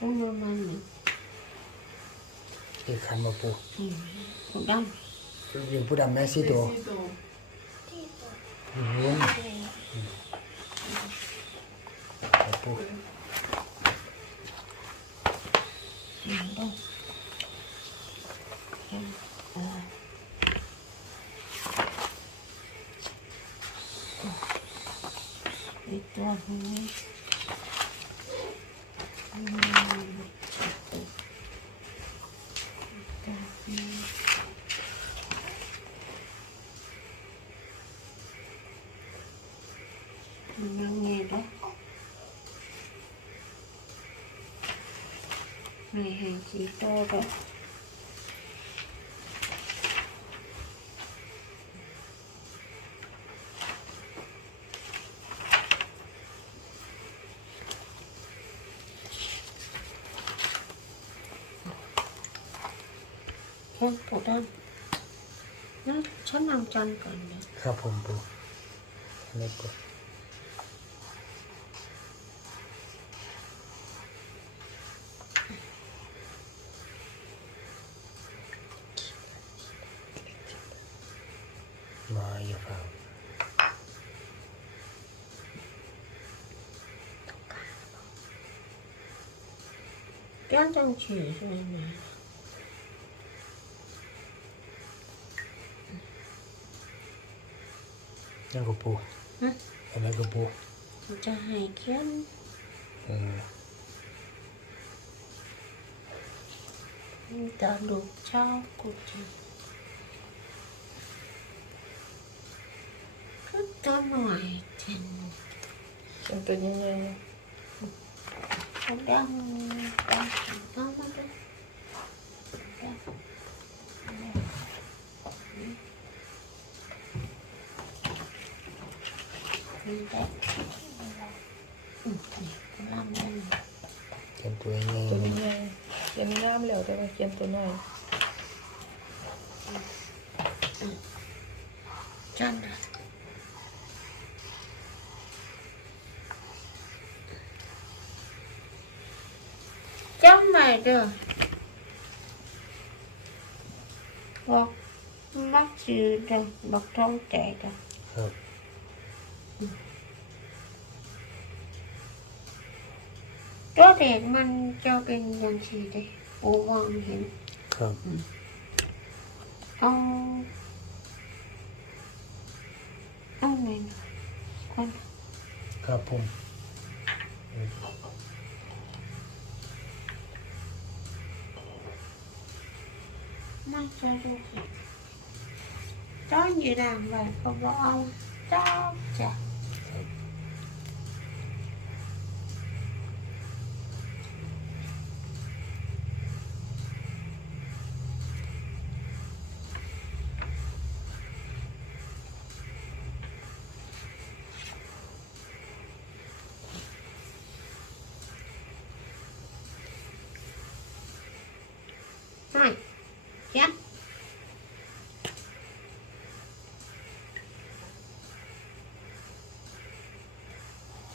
Không ngon ngon nè Thì khám mà bố Không đâm Nhưng bố đâm mẹ xí ให้ให้สีโตแบบแค่ปวดด้านนะฉันนำจันก่อนเดี๋ยวครับผมปูนี่ปูมาอย่าฟังแก้จังฉี่ใช่ไหมยังกับ vào kéo trong chỉ cho em này Yang kupu. Hah? Yang kupu. Cahai kian. Hmm. Dah lupa cakap. cho ngoài thành xem tự nhiên nha. Không đang đang không chém tôi nha. tôi đi nha chém nam liệu tôi chém tôi này. Chân ำไว้เด้อบอกมักซื้อเด้อบอกท้องใจเด้อ ครับ ตัว nó cho vô việc chó như đàn về không có ông. Cho chạy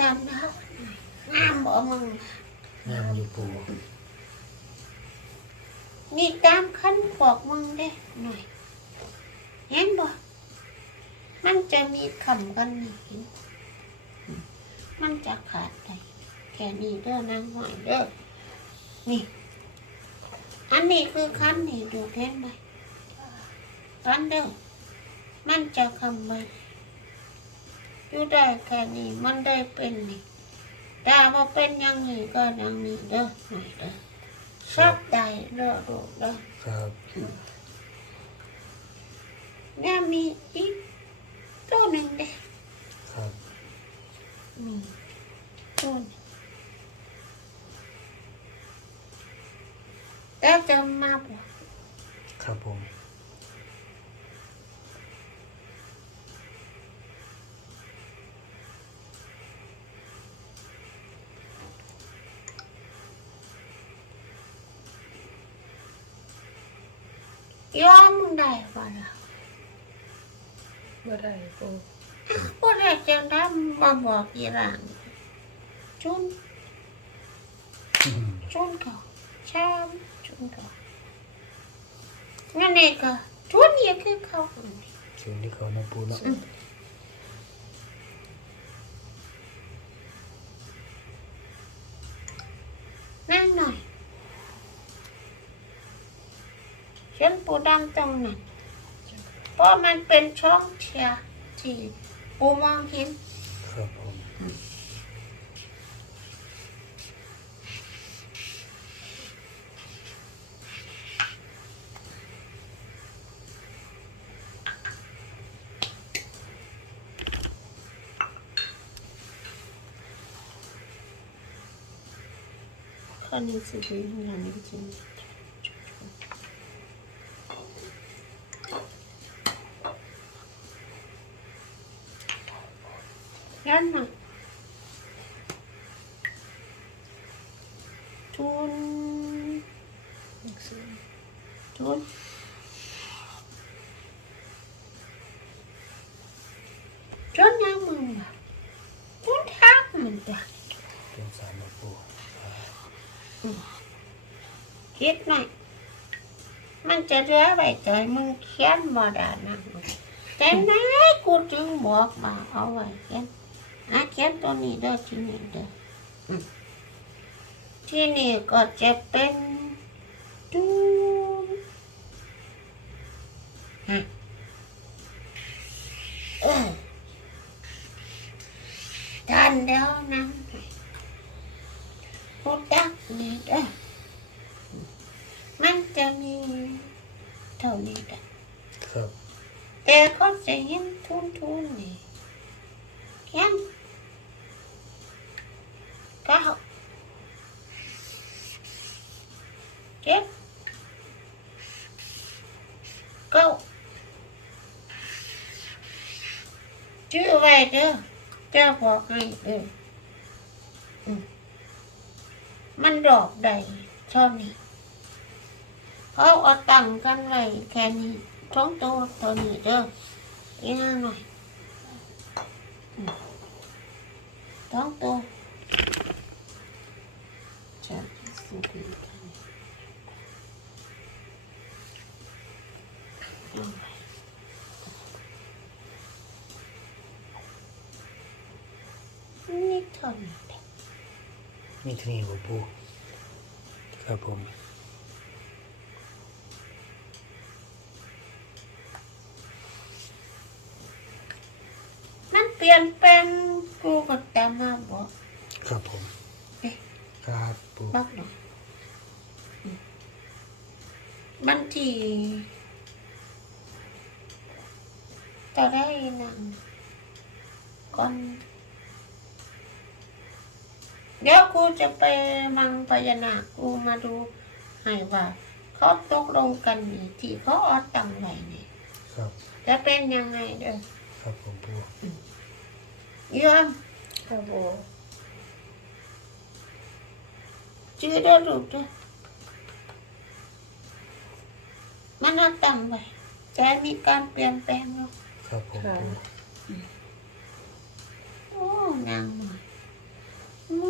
ทีอะอืมอืมนี่หกๆก็ตัวนี้บ่หลักมันเลยนั่นแหละจำได้งามบ่มึงงามอยู่ปูนี่ตามขั้นบอกมึงเด้หน่อย เห็นบ่มันจะมีคำกันนี่มันจะขาดไปแค่นี้เด้อนางหน่อยเด้อนี่ อันนี้คือคันนี่ดูเห็นไหมคันเด้อมันจะคำไป อยู่ได้แค่นี้มันได้เป็นนี่แต่ว่าเป็นอยังนี้ก็อยังนี้เด้อหน่อยเด้อสักได้เด้อดูเด้อครับเนี่ยมีอีกตัวหนึ่งเด้อครับมีตัวหนึ่งแต่จะมาบอกครับผม ยอมได้ป่ะล่ะบ่ได้ปูพวกเราจะได้มาบอกอีหลังจุนอืมจุนเขาชามจุนเขางั้นเองก็จุนอีกคือเขาเชิญที่เขานะปูเนาะ นั่นหน่อย กูดำตรงนั้นเพราะมันเป็นช่องเชียที่ปูมองเห็นครับผมข้อนี้สิเป็นอย่างนี้จริงนั่นน่ะ ทุนหนึ่งศูนย์ทุนทุนยังมึงแบบทุนทักมันจ้ะเป็นสามนะปูคิดหน่อยมันจะเหลือไว้ใจมึงเขียนบ่ได้นะแต่ไหนกูจึงบอกมาเอาไว้เขียนอะเขียนตัวนี้เด้อที่นี่เด้ออืม ที่นี่ก็จะเป็นตูนฮะเออทันแล้วนะพูดดักนี่เด้อ มันจะมีเท่านี้แหละ ครับ แต่ก็จะเห็นทุนทุนๆนี่แค่นเก้ เด้อเจ้าบอกให้เออมันดอกใดเท่านี้เขาเอาตังค์กันไว้แค่นี้ท้องโตตัวนี้เด้ออีกหน่อยหน่อยท้องโตจะสุดที่า นี้แหละนี่ที่นี่บ่ปูครับผมมันเปลี่ยนแปลงกูก็ตามมาบอกครับผมเอ๊ะครับปูบักหน่อยมันที่ต่อได้หนังก่อน เดี๋ยวกูจะไปมังพญานาคกูมาดูให้ว่าเขาตกลงกันนี่ที่เขาเออตังไว้นี่ครับจะเป็นยังไงเด้อครับผมปูยอมครับปูชื่อเด้อลูกเด้อมันเอาตังไว้แต่มีการเปลี่ยนแปลงเนาะครับผมค่ะปูโอ้นางหน่อย うん。